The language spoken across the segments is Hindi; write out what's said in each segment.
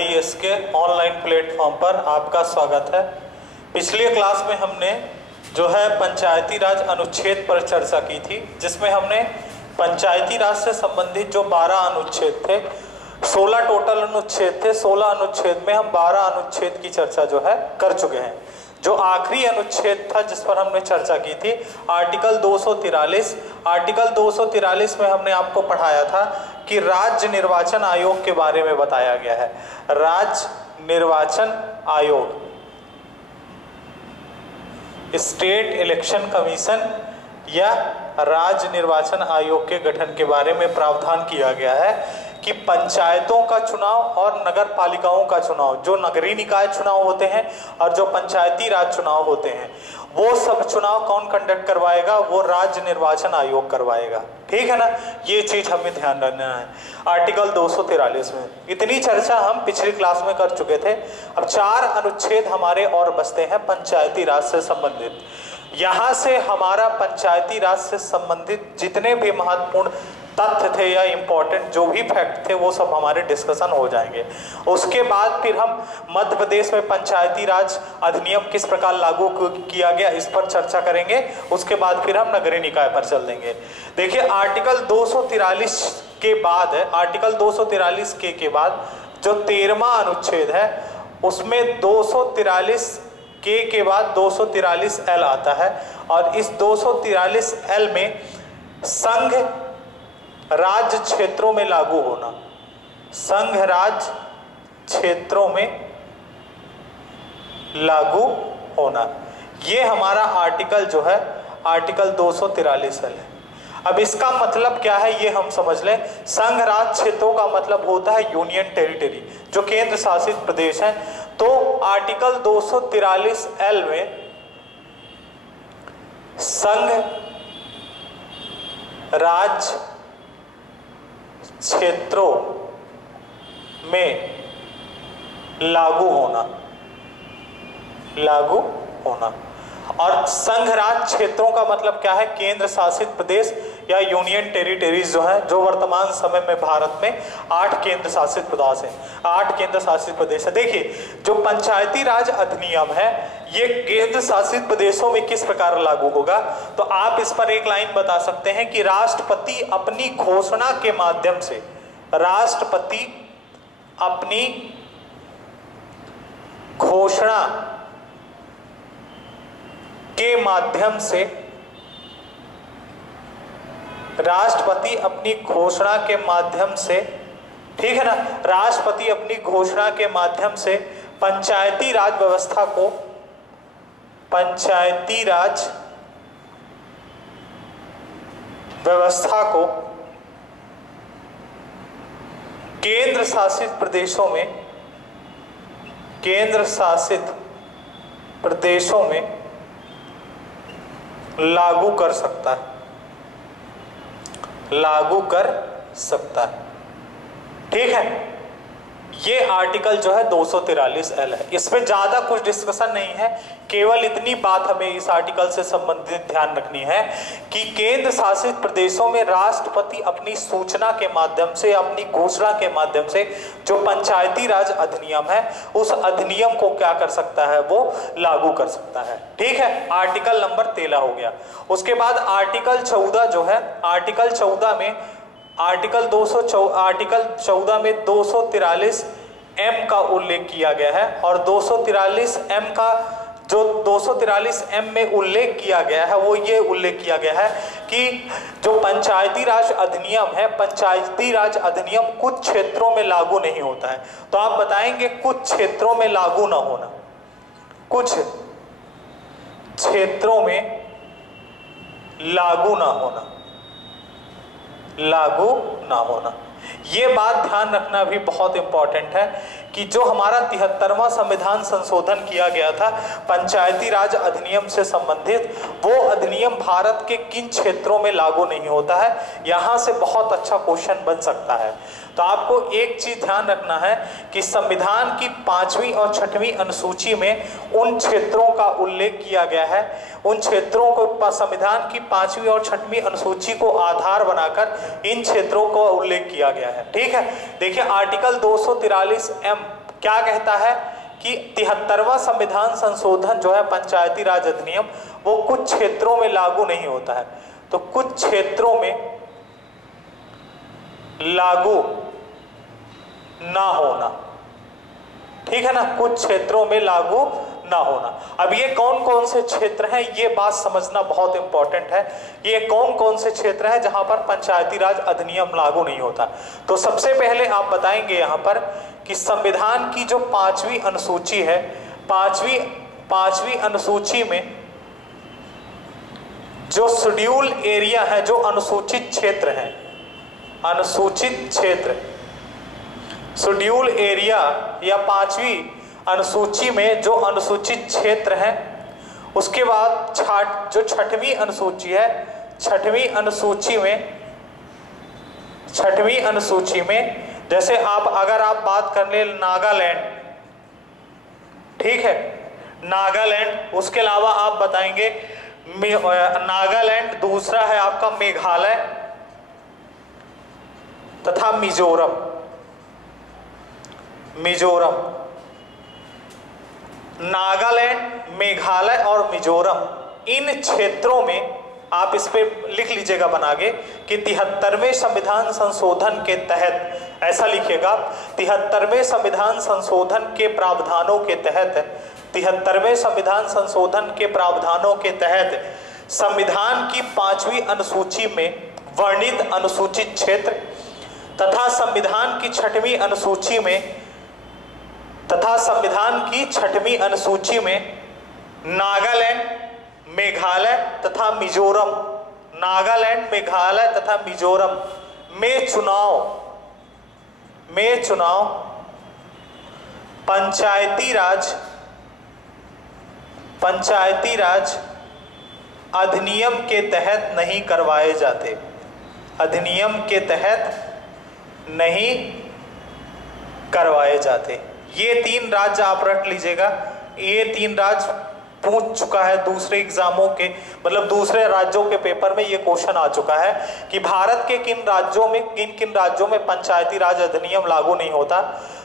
SIES के ऑनलाइन प्लेटफॉर्म पर आपका स्वागत है। पिछली क्लास में हमने जो है पंचायती राज अनुच्छेद पर चर्चा की थी, जिसमें हमने पंचायती राज से संबंधित जो 12 अनुच्छेद थे, 16 टोटल अनुच्छेद थे, 16 अनुच्छेद में हम 12 अनुच्छेद की चर्चा जो है कर चुके हैं। जो आखिरी अनुच्छेद था जिस पर हमने चर्चा की थी, आर्टिकल 243। आर्टिकल 243 में हमने आपको पढ़ाया था कि राज्य निर्वाचन आयोग के बारे में बताया गया है। राज्य निर्वाचन आयोग, स्टेट इलेक्शन कमीशन या राज्य निर्वाचन आयोग के गठन के बारे में प्रावधान किया गया है कि पंचायतों का चुनाव और नगर पालिकाओं का चुनाव, जो नगरीय निकाय चुनाव होते हैं और जो पंचायती राज चुनाव होते हैं, वो सब चुनाव कौन कंडक्ट करवाएगा? वो राज्य निर्वाचन आयोग करवाएगा। ठीक है ना, ये चीज हमें ध्यान रखना है। आर्टिकल 243 में इतनी चर्चा हम पिछली क्लास में कर चुके थे। अब 4 अनुच्छेद हमारे और बचते हैं पंचायती राज से संबंधित। यहाँ से हमारा पंचायती राज से संबंधित जितने भी महत्वपूर्ण तथ्य थे या इम्पोर्टेंट जो भी फैक्ट थे, वो सब हमारे डिस्कशन हो जाएंगे। उसके बाद फिर हम मध्य प्रदेश में पंचायती राज अधिनियम किस प्रकार लागू किया गया, इस पर चर्चा करेंगे। उसके बाद फिर हम नगरीय निकाय पर चल देंगे। देखिए, आर्टिकल 243 के बाद है, आर्टिकल 243 के बाद जो 13वां अनुच्छेद है, उसमें 243 के बाद 243L आता है। और इस 243L में संघ राज्य क्षेत्रों में लागू होना, संघ राज्य क्षेत्रों में लागू होना, ये हमारा आर्टिकल जो है आर्टिकल 243L है। अब इसका मतलब क्या है ये हम समझ लें। संघ राज्य क्षेत्रों का मतलब होता है यूनियन टेरिटरी, जो केंद्र शासित प्रदेश है। तो आर्टिकल 243L में संघ राज्य क्षेत्रों में लागू होना, लागू होना। और संघ राज्य क्षेत्रों का मतलब क्या है? केंद्र शासित प्रदेश या यूनियन टेरिटरीज जो है, जो वर्तमान समय में भारत में 8 केंद्र शासित प्रदेश है, 8 केंद्र शासित प्रदेश है। देखिए, जो पंचायती राज अधिनियम है, ये केंद्र शासित प्रदेशों में किस प्रकार लागू होगा? तो आप इस पर एक लाइन बता सकते हैं कि राष्ट्रपति अपनी घोषणा के माध्यम से, राष्ट्रपति अपनी घोषणा के माध्यम से, राष्ट्रपति अपनी घोषणा के माध्यम से, ठीक है ना, राष्ट्रपति अपनी घोषणा के माध्यम से पंचायती राज व्यवस्था को, पंचायती राज व्यवस्था को केंद्र शासित प्रदेशों में, केंद्र शासित प्रदेशों में लागू कर सकता है, लागू कर सकता है। ठीक है, ये आर्टिकल जो है 243L है। इसमें ज्यादा कुछ डिस्कशन नहीं है, केवल इतनी बात हमें इस आर्टिकल से संबंधित ध्यान रखनी है कि केंद्र शासित प्रदेशों में राष्ट्रपति अपनी सूचना के माध्यम से, अपनी घोषणा के माध्यम से जो पंचायती राज अधिनियम है, उस अधिनियम को क्या कर सकता है? वो लागू कर सकता है। ठीक है, आर्टिकल नंबर 13 हो गया। उसके बाद आर्टिकल 14 जो है, आर्टिकल 14 में आर्टिकल 14 में 243M का उल्लेख किया गया है। और 243M का जो 243M में उल्लेख किया गया है, वो ये उल्लेख किया गया है कि जो पंचायती राज अधिनियम है, पंचायती राज अधिनियम कुछ क्षेत्रों में लागू नहीं होता है। तो आप बताएंगे कुछ क्षेत्रों में लागू ना होना, कुछ क्षेत्रों में लागू ना होना, लागू ना होना। ये बात ध्यान रखना भी बहुत इंपॉर्टेंट है कि जो हमारा 73वां संविधान संशोधन किया गया था पंचायती राज अधिनियम से संबंधित, वो अधिनियम भारत के किन क्षेत्रों में लागू नहीं होता है, यहाँ से बहुत अच्छा क्वेश्चन बन सकता है। तो आपको एक चीज ध्यान रखना है कि संविधान की 5वीं और 6वीं अनुसूची में उन क्षेत्रों का उल्लेख किया गया है। उन क्षेत्रों को संविधान की 5वीं और 6वीं अनुसूची को आधार बनाकर इन क्षेत्रों को उल्लेख किया गया है। ठीक है, देखिए आर्टिकल 243M क्या कहता है कि 73वां संविधान संशोधन जो है पंचायती राज अधिनियम, वो कुछ क्षेत्रों में लागू नहीं होता है। तो कुछ क्षेत्रों में लागू ना होना, ठीक है ना, कुछ क्षेत्रों में लागू ना होना। अब ये कौन कौन से क्षेत्र हैं, ये बात समझना बहुत इंपॉर्टेंट है। ये कौन कौन से क्षेत्र हैं जहां पर पंचायती राज अधिनियम लागू नहीं होता। तो सबसे पहले आप बताएंगे यहां पर कि संविधान की जो 5वीं अनुसूची है, पांचवी अनुसूची में जो शेड्यूल एरिया है, जो अनुसूचित क्षेत्र है, अनुसूचित क्षेत्र, शेड्यूल एरिया या 5वीं अनुसूची में जो अनुसूचित क्षेत्र है, उसके बाद जो 6वीं अनुसूची है, 6वीं अनुसूची में जैसे अगर आप बात कर ले नागालैंड, ठीक है, नागालैंड, उसके अलावा आप बताएंगे नागालैंड, दूसरा है आपका मेघालय तथा मिजोरम। नागालैंड, मेघालय और मिजोरम, इन क्षेत्रों में आप इस पे लिख लीजिएगा बना के कि 73वें संविधान संशोधन के तहत, ऐसा लिखिएगा, 73वें संविधान संशोधन के प्रावधानों के तहत, 73वें संविधान संशोधन के प्रावधानों के तहत संविधान की 5वीं अनुसूची में वर्णित अनुसूचित क्षेत्र तथा संविधान की 6वीं अनुसूची में नागालैंड, मेघालय तथा मिजोरम, नागालैंड, मेघालय तथा मिजोरम में चुनाव पंचायती राज अधिनियम के तहत नहीं करवाए जाते, अधिनियम के तहत नहीं करवाए जाते। ये 3 राज्य आप रट लीजिएगा। ये 3 राज्य पूछ चुका है दूसरे एग्जामों के, मतलब दूसरे राज्यों के पेपर में ये क्वेश्चन आ चुका है कि भारत के किन राज्यों में पंचायती राज अधिनियम लागू नहीं होता।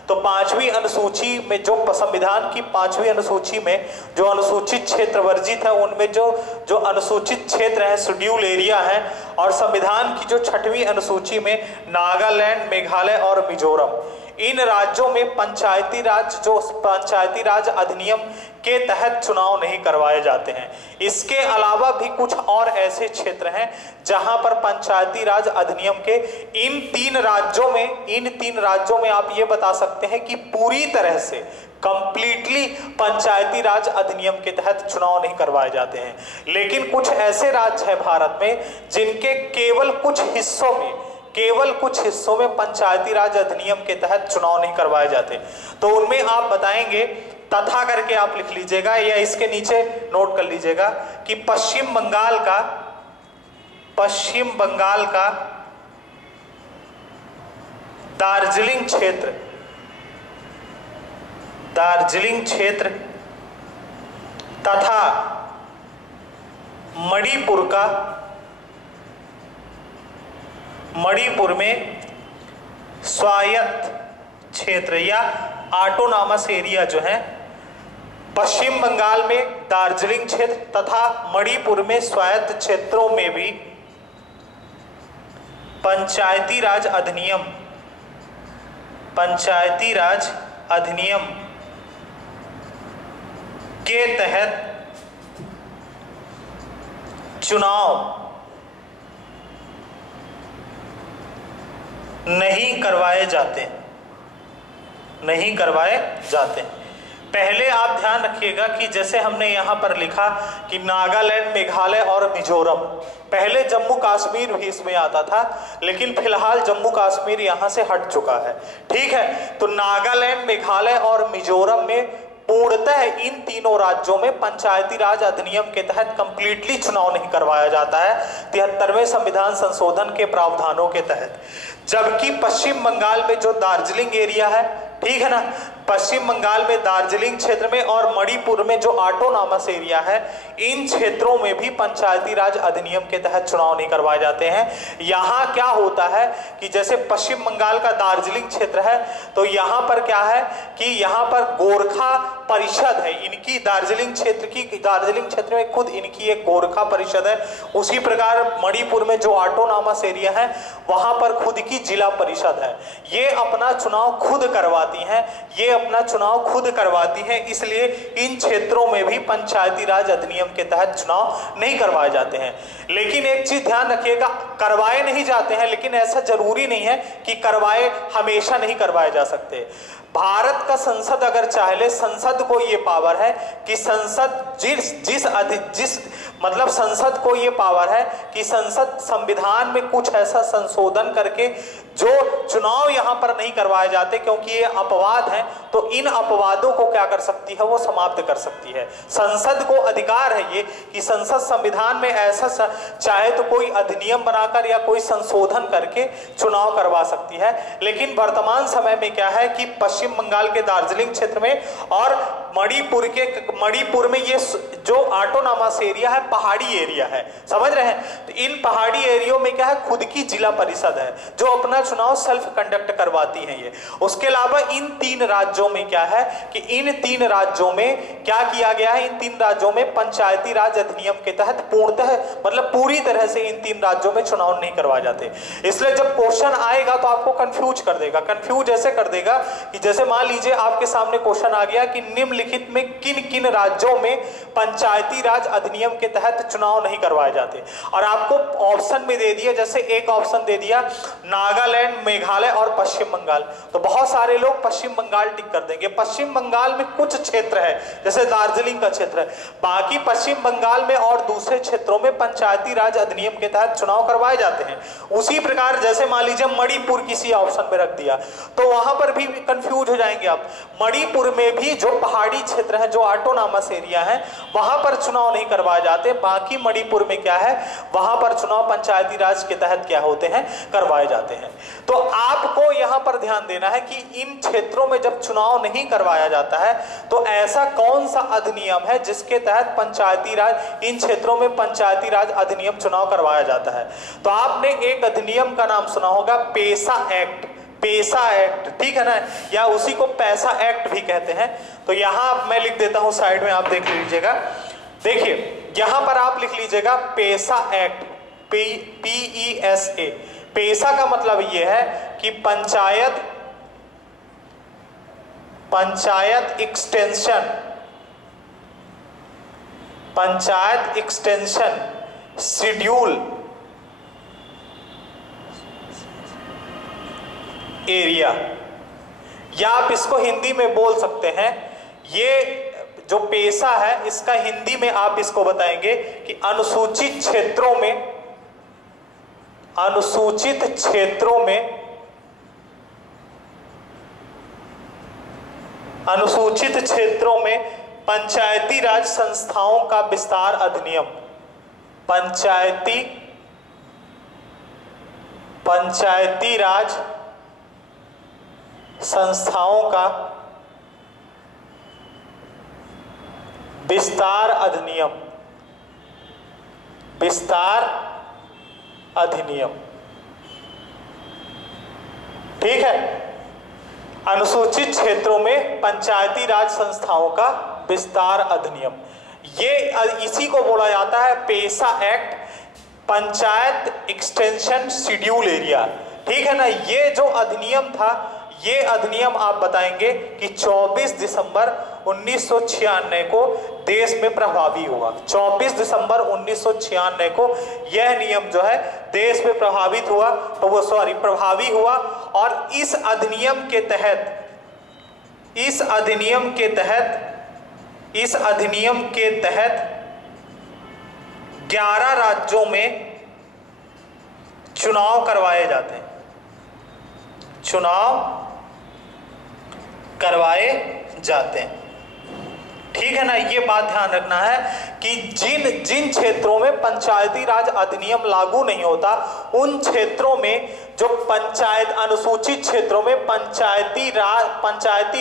तो 5वीं अनुसूची में, जो संविधान की 5वीं अनुसूची में जो अनुसूचित क्षेत्र वर्जित है, उनमें जो अनुसूचित क्षेत्र है, शेड्यूल एरिया है, और संविधान की जो 6वीं अनुसूची में नागालैंड, मेघालय और मिजोरम, इन राज्यों में पंचायती राज अधिनियम के तहत चुनाव नहीं करवाए जाते हैं। इसके अलावा भी कुछ और ऐसे क्षेत्र हैं जहां पर पंचायती राज अधिनियम के इन 3 राज्यों में आप ये बता सकते हैं कि पूरी तरह से कंप्लीटली पंचायती राज अधिनियम के तहत चुनाव नहीं करवाए जाते हैं। लेकिन कुछ ऐसे राज्य हैं भारत में जिनके केवल कुछ हिस्सों में पंचायती राज अधिनियम के तहत चुनाव नहीं करवाए जाते। तो उनमें आप बताएंगे, तथा करके आप लिख लीजिएगा या इसके नीचे नोट कर लीजिएगा कि पश्चिम बंगाल का दार्जिलिंग क्षेत्र तथा मणिपुर में स्वायत्त क्षेत्र या ऑटोनॉमस एरिया जो है, पश्चिम बंगाल में दार्जिलिंग क्षेत्र तथा मणिपुर में स्वायत्त क्षेत्रों में भी पंचायती राज अधिनियम के तहत चुनाव नहीं करवाए जाते। पहले आप ध्यान रखिएगा कि जैसे हमने यहां पर लिखा कि नागालैंड, मेघालय और मिजोरम, पहले जम्मू कश्मीर भी इसमें आता था, लेकिन फिलहाल जम्मू कश्मीर यहां से हट चुका है, ठीक है। तो नागालैंड, मेघालय और मिजोरम में पूर्णतः इन तीनों राज्यों में पंचायती राज अधिनियम के तहत कंप्लीटली चुनाव नहीं करवाया जाता है 73वें संविधान संशोधन के प्रावधानों के तहत। जबकि पश्चिम बंगाल में जो दार्जिलिंग एरिया है, ठीक है ना, पश्चिम बंगाल में दार्जिलिंग क्षेत्र में और मणिपुर में जो ऑटोनॉमस एरिया है, इन क्षेत्रों में भी पंचायती राज अधिनियम के तहत चुनाव नहीं करवाए जाते हैं। यहाँ क्या होता है कि जैसे पश्चिम बंगाल का दार्जिलिंग क्षेत्र है, तो यहाँ पर क्या है कि यहाँ पर गोरखा परिषद है, इनकी दार्जिलिंग क्षेत्र में खुद इनकी एक गोरखा परिषद है। उसी प्रकार मणिपुर में जो ऑटोनॉमस एरिया है, वहां पर खुद की जिला परिषद है। ये अपना चुनाव खुद करवाती हैं, इसलिए इन क्षेत्रों में भी पंचायती राज अधिनियम के तहत चुनाव नहीं करवाए जाते हैं। लेकिन एक चीज ध्यान रखिएगा, करवाए नहीं जाते हैं, लेकिन ऐसा जरूरी नहीं है कि करवाए, हमेशा नहीं करवाए जा सकते। भारत का संसद अगर चाहे, संसद को ये पावर है कि संसद को ये पावर है कि संसद संविधान में कुछ ऐसा संशोधन करके जो चुनाव यहां पर नहीं करवाए जाते क्योंकि ये अपवाद हैं, तो इन अपवादों को क्या कर सकती है, वो समाप्त कर सकती है। संसद को अधिकार है ये कि संसद संविधान में ऐसा चाहे तो कोई अधिनियम बनाकर या कोई संशोधन करके चुनाव करवा सकती है। लेकिन वर्तमान समय में क्या है कि पश्चिम बंगाल के दार्जिलिंग क्षेत्र में और मणिपुर में ये जो ऑटोनॉमस एरिया है, पहाड़ी एरिया है, समझ रहे हैं, तो इन पहाड़ी एरियो में क्या है, खुद की जिला परिषद है जो अपना चुनाव सेल्फ कंडक्ट करवाती है ये। उसके अलावा इन 3 राज्यों में क्या है कि इन 3 राज्यों में क्या किया गया है, इन 3 राज्यों में पंचायती राज अधिनियम के तहत पूर्णतः मतलब पूरी तरह से इन 3 राज्यों में चुनाव नहीं करवाए जाते। इसलिए जब क्वेश्चन आएगा तो आपको कंफ्यूज कर देगा। कंफ्यूज ऐसे कर देगा कि जैसे मान लीजिए आपके सामने क्वेश्चन आ गया कि निम्नलिखित में किन किन राज्यों में पंचायती राज अधिनियम के तहत चुनाव नहीं करवाए जाते, और आपको ऑप्शन में दे दिया, जैसे एक ऑप्शन दे दिया नागालैंड, मेघालय और पश्चिम बंगाल, तो बहुत सारे लोग पश्चिम बंगाल टिक कर देंगे। पश्चिम बंगाल में कुछ क्षेत्र है, जैसे दार्जिलिंग का क्षेत्र है, बाकी पश्चिम बंगाल में और दूसरे क्षेत्रों में पंचायती राज अधिनियम के तहत चुनाव करवाए जाते हैं। उसी प्रकार जैसे मान लीजिए मणिपुर किसी ऑप्शन में रख दिया तो वहां पर भी कंफ्यूज हो जाएंगे आप। मणिपुर में भी जो पहाड़ी क्षेत्र है, जो ऑटोनॉमस एरिया है, वहां पर चुनाव नहीं करवाए जाते। बाकी मणिपुर में क्या है, वहां पर चुनाव पंचायती राज के तहत क्या होते हैं, करवाए जाते हैं। तो आपको यहां पर ध्यान देना है कि इन क्षेत्रों में जब चुनाव नहीं करवाया जाता है तो ऐसा कौन सा अधिनियम है जिसके तहत पंचायती राज, इन क्षेत्रों में पंचायती राज अधिनियम चुनाव करवाया जाता है। तो आपने एक अधिनियम का नाम सुना होगा, पेसा एक्ट, ठीक है ना, या उसी को पैसा एक्ट भी कहते हैं। तो यहां मैं लिख देता हूं साइड में, आप देख लीजिएगा। देखिए यहां पर आप लिख लीजिएगा पेसा एक्ट, PESA। पेसा का मतलब यह है कि पंचायत एक्सटेंशन शेड्यूल एरिया, या आप इसको हिंदी में बोल सकते हैं, ये जो पेशा है इसका हिंदी में आप इसको बताएंगे कि अनुसूचित क्षेत्रों में पंचायती राज संस्थाओं का विस्तार अधिनियम, पंचायती राज संस्थाओं का विस्तार अधिनियम, ठीक है। अनुसूचित क्षेत्रों में पंचायती राज संस्थाओं का विस्तार अधिनियम, ये इसी को बोला जाता है पेशा act, panchayat extension schedule area, ठीक है ना। ये जो अधिनियम था, ये अधिनियम आप बताएंगे कि 24 दिसंबर 1996 को देश में प्रभावी हुआ। 24 दिसंबर 1996 को यह नियम जो है देश में प्रभावी हुआ, और इस अधिनियम के तहत 11 राज्यों में चुनाव करवाए जाते हैं, ठीक है ना। ये बात ध्यान रखना है कि जिन क्षेत्रों में पंचायती राज अधिनियम लागू नहीं होता उन क्षेत्रों में जो पंचायत अनुसूचित क्षेत्रों में पंचायती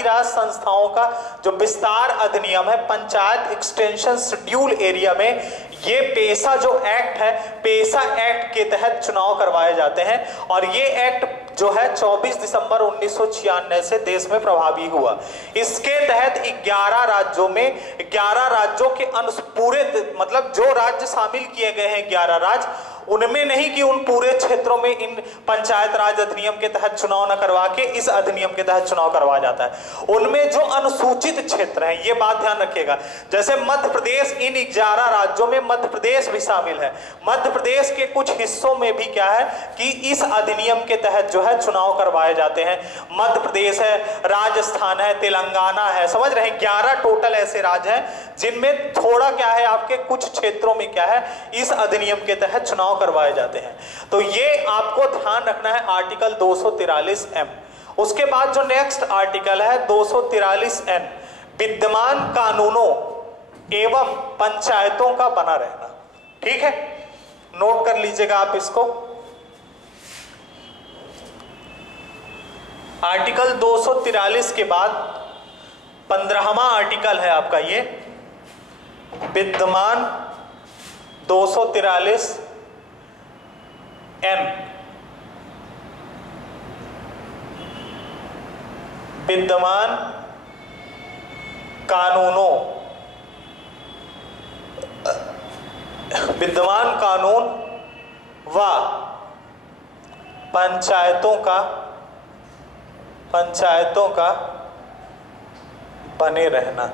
राज संस्थाओं का जो विस्तार अधिनियम है, पंचायत एक्सटेंशन शेड्यूल एरिया में ये पेशा जो एक्ट है, पेशा एक्ट के तहत चुनाव करवाए जाते हैं। और ये एक्ट जो है 24 दिसंबर 1996 से देश में प्रभावी हुआ। इसके तहत 11 राज्यों में 11 राज्यों के पूरे मतलब जो राज्य शामिल किए गए हैं 11 राज्य, उनमें नहीं कि उन पूरे क्षेत्रों में इन पंचायत राज अधिनियम के तहत चुनाव न करवा के इस अधिनियम के तहत चुनाव करवाया जाता है। उनमें जो अनुसूचित क्षेत्र हैं, ये बात ध्यान रखिएगा, जैसे मध्य प्रदेश, इन 11 राज्यों में मध्य प्रदेश भी शामिल है। मध्य प्रदेश के कुछ हिस्सों में भी क्या है कि इस अधिनियम के तहत जो है चुनाव करवाए जाते हैं। मध्य प्रदेश है, राजस्थान है, तेलंगाना है, समझ रहे हैं, 11 टोटल ऐसे राज्य हैं जिनमें थोड़ा क्या है, आपके कुछ क्षेत्रों में क्या है, इस अधिनियम के तहत चुनाव करवाए जाते हैं। तो ये आपको ध्यान रखना है आर्टिकल 243M। उसके बाद जो नेक्स्ट आर्टिकल है 243N, विद्यमान कानूनों एवं पंचायतों का बना रहना। ठीक है, नोट कर लीजिएगा आप इसको। आर्टिकल 243 के बाद 15वां आर्टिकल है आपका ये विद्यमान 243N, विद्यमान कानूनों, विद्यमान कानून व पंचायतों का बने रहना।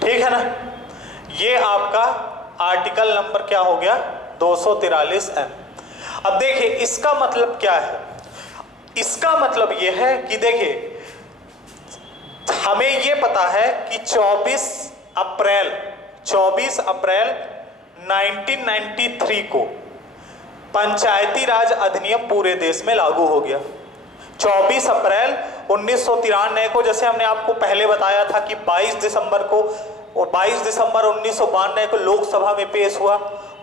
ठीक है ना, ये आपका आर्टिकल नंबर क्या हो गया 243M। अब देखिए इसका मतलब क्या है, इसका मतलब ये है कि देखिए हमें ये पता है कि 24 अप्रैल 1993 को पंचायती राज अधिनियम पूरे देश में लागू हो गया। 24 अप्रैल 1993 को, जैसे हमने आपको पहले बताया था कि 22 दिसंबर को और 22 दिसंबर 1992 को लोकसभा में पेश हुआ,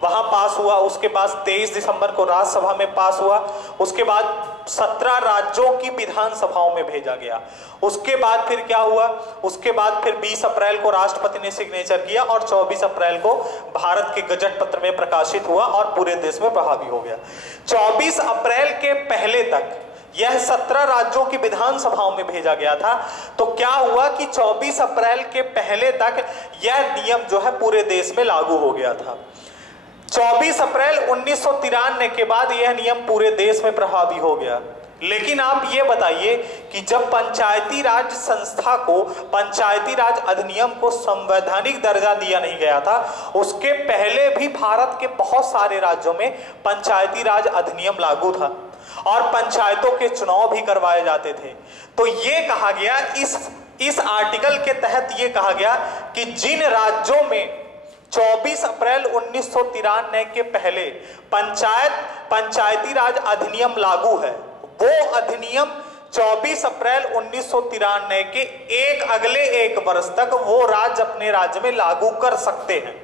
वहां पास हुआ। उसके बाद 23 दिसंबर को राज्यसभा में पास हुआ। उसके बाद 17 राज्यों की विधानसभाओं में भेजा गया। उसके बाद फिर क्या हुआ, उसके बाद फिर 20 अप्रैल को राष्ट्रपति ने सिग्नेचर किया और 24 अप्रैल को भारत के गजट पत्र में प्रकाशित हुआ और पूरे देश में प्रभावी हो गया। 24 अप्रैल के पहले तक यह 17 राज्यों की विधानसभाओं में भेजा गया था। तो क्या हुआ कि 24 अप्रैल के पहले तक यह नियम जो है पूरे देश में लागू हो गया था। 24 अप्रैल 1993 के बाद यह नियम पूरे देश में प्रभावी हो गया। लेकिन आप ये बताइए कि जब पंचायती राज संस्था को, पंचायती राज अधिनियम को संवैधानिक दर्जा दिया नहीं गया था, उसके पहले भी भारत के बहुत सारे राज्यों में पंचायती राज अधिनियम लागू था और पंचायतों के चुनाव भी करवाए जाते थे। तो ये कहा गया, इस आर्टिकल के तहत ये कहा गया कि जिन राज्यों में 24 अप्रैल 1993 के पहले पंचायती राज अधिनियम लागू है, वो अधिनियम 24 अप्रैल 1993 के अगले एक वर्ष तक वो राज्य अपने राज्य में लागू कर सकते हैं।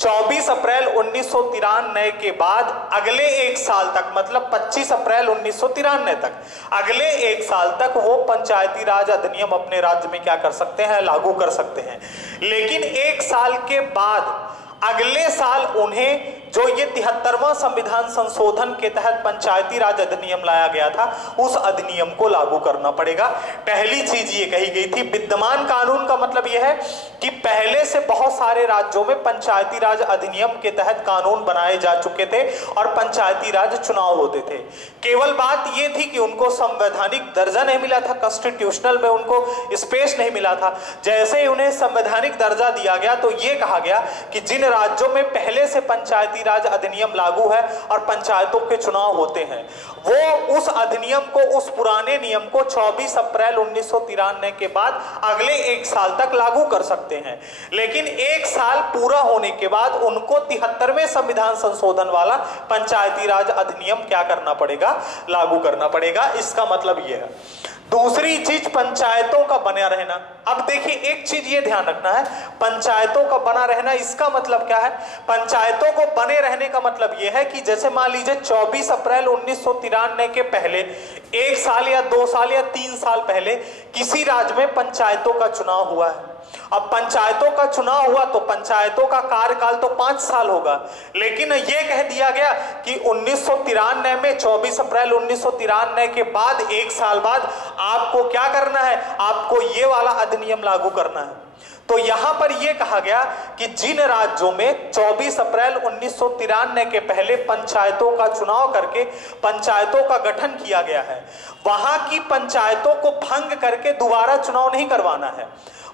24 अप्रैल 1993 के बाद अगले एक साल तक, मतलब 25 अप्रैल 1993 तक, अगले एक साल तक वो पंचायती राज अधिनियम अपने राज्य में क्या कर सकते हैं, लागू कर सकते हैं। लेकिन एक साल के बाद अगले साल उन्हें जो ये 73वां संविधान संशोधन के तहत पंचायती राज अधिनियम लाया गया था, उस अधिनियम को लागू करना पड़ेगा। पहली चीज ये कही गई थी। विद्यमान कानून का मतलब यह है कि पहले से बहुत सारे राज्यों में पंचायती राज अधिनियम के तहत कानून बनाए जा चुके थे और पंचायती राज चुनाव होते थे। केवल बात यह थी कि उनको संवैधानिक दर्जा नहीं मिला था, कॉन्स्टिट्यूशनल में उनको स्पेस नहीं मिला था। जैसे ही उन्हें संवैधानिक दर्जा दिया गया तो ये कहा गया कि जिन राज्यों में पहले से पंचायती राज अधिनियम लागू है और पंचायतों के चुनाव होते हैं, वो उस अधिनियम को, उस पुराने नियम को 24 अप्रैल 1993 के बाद अगले एक साल तक लागू कर सकते हैं। लेकिन एक साल पूरा होने के बाद उनको 73वें संविधान संशोधन वाला पंचायती राज अधिनियम क्या करना पड़ेगा, लागू करना पड़ेगा। इसका मतलब यह है दूसरी चीज पंचायतों का बना रहना। अब देखिए एक चीज ये ध्यान रखना है, पंचायतों का बना रहना इसका मतलब क्या है? पंचायतों को बने रहने का मतलब ये है कि जैसे मान लीजिए 24 अप्रैल 1993 के पहले 1 साल या 2 साल या 3 साल पहले किसी राज्य में पंचायतों का चुनाव हुआ है। अब पंचायतों का चुनाव हुआ तो पंचायतों का कार्यकाल तो 5 साल होगा, लेकिन यह कह दिया गया कि 1993 में 24 अप्रैल 1993 के बाद 1 साल बाद आपको क्या करना है? आपको ये वाला अधिनियम लागू करना है। तो यहां पर यह कहा गया कि जिन राज्यों में 24 अप्रैल 1993 के पहले पंचायतों का चुनाव करके पंचायतों का गठन किया गया है, वहां की पंचायतों को भंग करके दोबारा चुनाव नहीं करवाना है।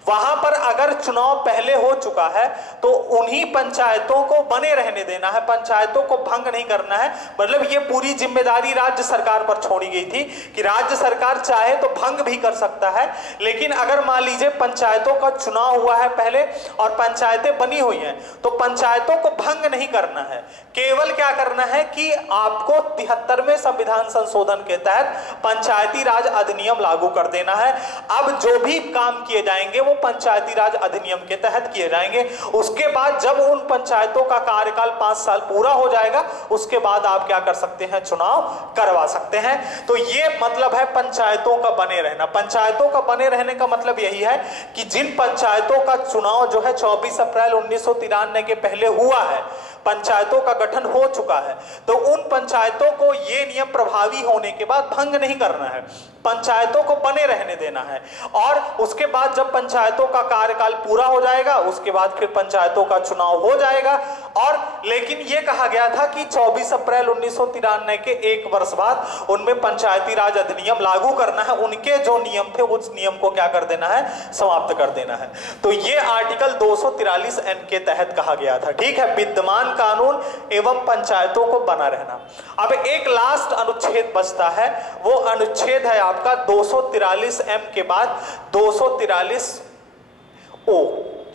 वहां पर अगर चुनाव पहले हो चुका है तो उन्हीं पंचायतों को बने रहने देना है, पंचायतों को भंग नहीं करना है। मतलब ये पूरी जिम्मेदारी राज्य सरकार पर छोड़ी गई थी कि राज्य सरकार चाहे तो भंग भी कर सकता है, लेकिन अगर मान लीजिए पंचायतों का चुनाव हुआ है पहले और पंचायतें बनी हुई हैं तो पंचायतों को भंग नहीं करना है। केवल क्या करना है कि आपको 73वें संविधान संशोधन के तहत पंचायती राज अधिनियम लागू कर देना है। अब जो भी काम किए जाएंगे वो पंचायती राज अधिनियम के तहत किए जाएंगे। उसके बाद जब उन पंचायतों का कार्यकाल 5 साल पूरा हो जाएगा उसके बाद आप क्या कर सकते हैं? चुनाव करवा सकते हैं। तो ये मतलब है पंचायतों का बने रहना। पंचायतों का बने रहने का मतलब यही है कि जिन पंचायतों का चुनाव जो है 24 अप्रैल 1993 के पहले हुआ है, पंचायतों का गठन हो चुका है, तो उन पंचायतों को ये नियम प्रभावी होने के बाद भंग नहीं करना है, पंचायतों को बने रहने देना है। और उसके बाद जब पंचायतों का कार्यकाल पूरा हो जाएगा उसके बाद फिर पंचायतों का चुनाव हो जाएगा। और लेकिन यह कहा गया था कि 24 अप्रैल 1993 के 1 वर्ष बाद उनमें पंचायती राज अधिनियम लागू करना है, उनके जो नियम थे उस नियम को क्या कर देना है? समाप्त कर देना है। तो ये आर्टिकल 243N के तहत कहा गया था। ठीक है, विद्यमान कानून एवं पंचायतों को बना रहना। अब एक लास्ट अनुच्छेद बचता है, वो अनुच्छेद है आपका 243M के बाद 243O।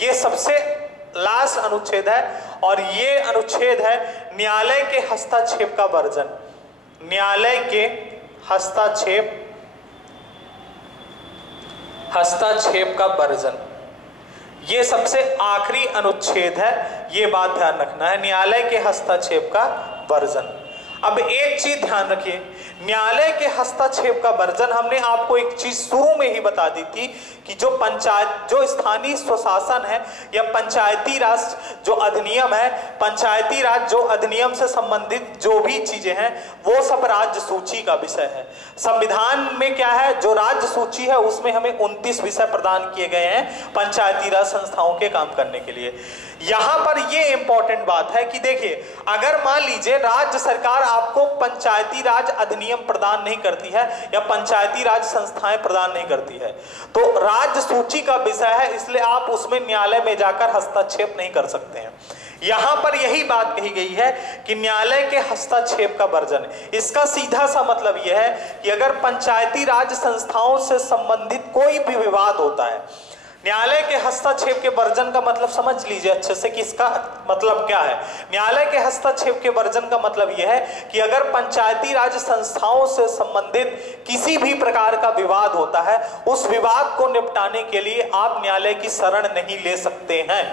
ये सबसे लास्ट अनुच्छेद है और ये अनुच्छेद है न्यायालय के हस्तक्षेप का वर्जन। न्यायालय के हस्तक्षेप का वर्जन, ये सबसे आखिरी अनुच्छेद है, ये बात ध्यान रखना है, न्यायालय के हस्तक्षेप का वर्जन। अब एक चीज ध्यान रखिए, न्यायालय के हस्तक्षेप का वर्जन हमने आपको एक चीज शुरू में ही बता दी थी कि जो पंचायत, जो स्थानीय स्वशासन है या पंचायती राज जो अधिनियम है, पंचायती राज जो अधिनियम से संबंधित जो भी चीजें हैं वो सब राज्य सूची का विषय है। संविधान में क्या है, जो राज्य सूची है उसमें हमें 29 विषय प्रदान किए गए हैं पंचायती राज संस्थाओं के काम करने के लिए। यहां पर ये इंपॉर्टेंट बात है कि देखिए, अगर मान लीजिए राज्य सरकार आपको पंचायती राज अधिनियम प्रदान नहीं करती है या पंचायती राज संस्थाएं प्रदान नहीं करती है तो राज्य सूची का विषय है, इसलिए आप उसमें न्यायालय में जाकर हस्तक्षेप नहीं कर सकते हैं। यहां पर यही बात कही गई है कि न्यायालय के हस्तक्षेप का वर्जन। इसका सीधा सा मतलब यह है कि अगर पंचायती राज संस्थाओं से संबंधित कोई भी विवाद होता है, न्यायालय के हस्तक्षेप के वर्जन का मतलब समझ लीजिए अच्छे से कि इसका मतलब क्या है। न्यायालय के हस्तक्षेप के वर्जन का मतलब यह है कि अगर पंचायती राज संस्थाओं से संबंधित किसी भी प्रकार का विवाद होता है, उस विवाद को निपटाने के लिए आप न्यायालय की शरण नहीं ले सकते हैं।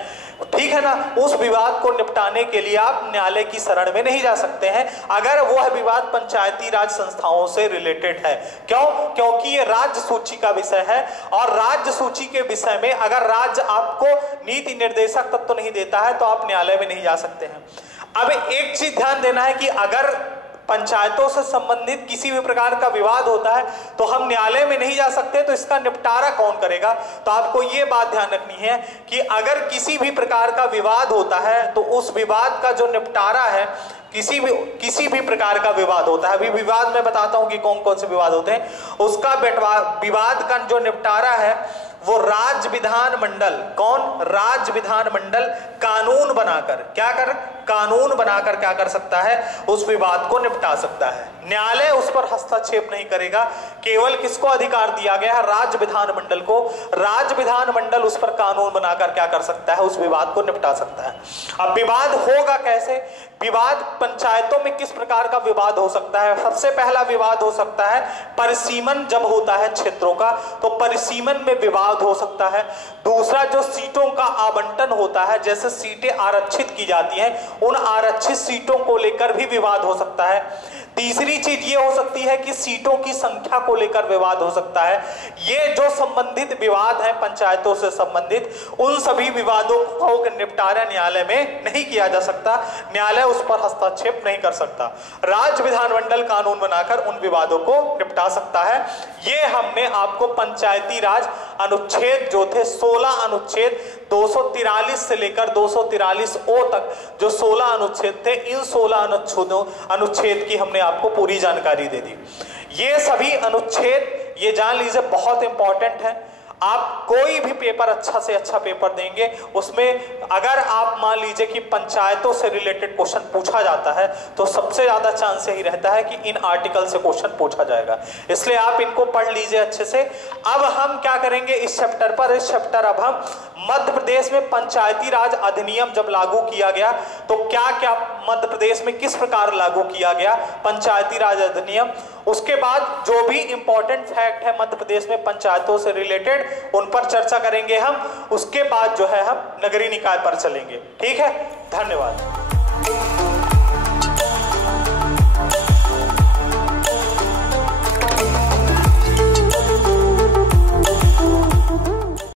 ठीक है ना, उस विवाद को निपटाने के लिए आप न्यायालय की शरण में नहीं जा सकते हैं अगर वह विवाद पंचायती राज संस्थाओं से रिलेटेड है। क्यों? क्योंकि ये राज्य सूची का विषय है और राज्य सूची के विषय में अगर राज्य आपको नीति निर्देशक तत्व नहीं देता है तो आप न्यायालय में नहीं जा सकते हैं। अब एक चीज ध्यान देना है कि अगर पंचायतों से संबंधित किसी भी प्रकार का विवाद होता है तो हम न्यायालय में नहीं जा सकते, तो इसका निपटारा कौन करेगा? तो आपको ये बात ध्यान रखनी है कि अगर किसी भी प्रकार का विवाद होता है तो उस विवाद का जो निपटारा है, किसी भी प्रकार का विवाद होता है, अभी विवाद मैं बताता हूं कि कौन कौन से विवाद होते हैं, उसका विवाद का जो निपटारा है वो राज्य विधान मंडल, कौन? राज्य विधान मंडल कानून बनाकर, क्या कर? कानून बनाकर क्या कर सकता है, उस विवाद को निपटा सकता है। न्यायालय उस पर हस्तक्षेप नहीं करेगा। केवल किसको अधिकार दिया गया है, राज्य विधानमंडल को। राज्य विधानमंडल उस पर कानून बनाकर क्या कर सकता है, उस विवाद को निपटा सकता है। अब विवाद होगा कैसे, विवाद पंचायतों में किस प्रकार का विवाद हो सकता है। सबसे पहला विवाद हो सकता है परिसीमन, जब होता है क्षेत्रों का तो परिसीमन में विवाद हो सकता है। दूसरा जो सीटों का आवंटन होता है, जैसे सीटें आरक्षित की जाती हैं, उन आरक्षित सीटों को लेकर भी विवाद हो सकता है। तीसरी चीज ये हो सकती है कि सीटों की संख्या को लेकर विवाद हो सकता है। ये जो संबंधित विवाद है पंचायतों से संबंधित, उन सभी विवादों को निपटारा न्यायालय में नहीं किया जा सकता। न्यायालय उस पर हस्तक्षेप नहीं कर सकता। राज्य विधानमंडल कानून बनाकर उन विवादों को निपटा सकता है। ये हमने आपको पंचायती राज अनुच्छेद जो थे 16 अनुच्छेद 243 से लेकर 243 ओ तक जो 16 अनुच्छेद थे, इन 16 अनुच्छेद की हमने आपको पूरी जानकारी दे दी। ये सभी अनुच्छेद ये जान लीजिए बहुत इंपॉर्टेंट है। आप कोई भी पेपर अच्छा से अच्छा पेपर देंगे, उसमें अगर आप मान लीजिए कि पंचायतों से रिलेटेड क्वेश्चन पूछा जाता है तो सबसे ज्यादा चांस यही रहता है कि इन आर्टिकल से क्वेश्चन पूछा जाएगा। इसलिए आप इनको पढ़ लीजिए अच्छे से। अब हम क्या करेंगे इस चैप्टर पर, इस चैप्टर अब हम मध्य प्रदेश में पंचायती राज अधिनियम जब लागू किया गया तो क्या क्या मध्य प्रदेश में किस प्रकार लागू किया गया पंचायती राज अधिनियम, उसके बाद जो भी इंपॉर्टेंट फैक्ट है मध्य प्रदेश में पंचायतों से रिलेटेड, उन पर चर्चा करेंगे हम। उसके बाद जो है हम नगरीय निकाय पर चलेंगे। ठीक है, धन्यवाद।